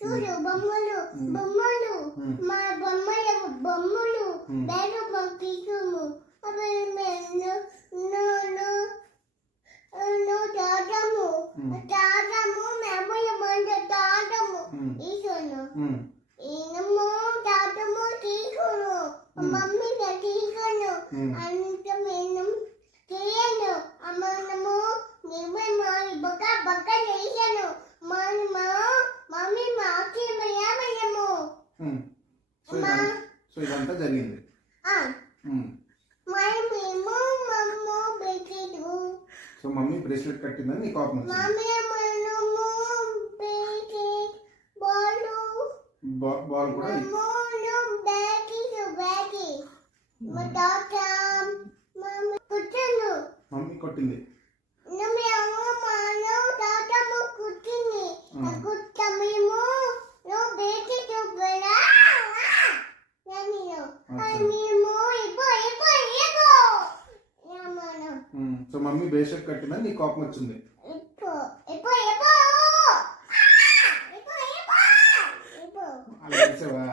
చూడు బొమ్మలు బొమ్మలు మా బొమ్మలు బొమ్మలు బేరు బొమ్మలు అవి నేను తాతము తాతము మెమొరీ మంట తాతము ఈసోను ఈనము తాతము తీసుకోను మమ్మీ తీసుకోను అంత నేను చేయను అమ్మనము నిమ్మ మారి బొక్క బొక్క చేశాను మనము మమ్మీ మాకి మయమయము సో ఇదంతా జరిగింది. సో మమ్మీ బ్రేస్లెట్ కట్టిందని నీ కోపం వచ్చింది. బాల్ కూడా మమ్మీ కొట్టింది. సో మమ్మీ బ్రేస్లెట్ కట్టిందని నీ కోపం వచ్చింది. అలా చేసావా?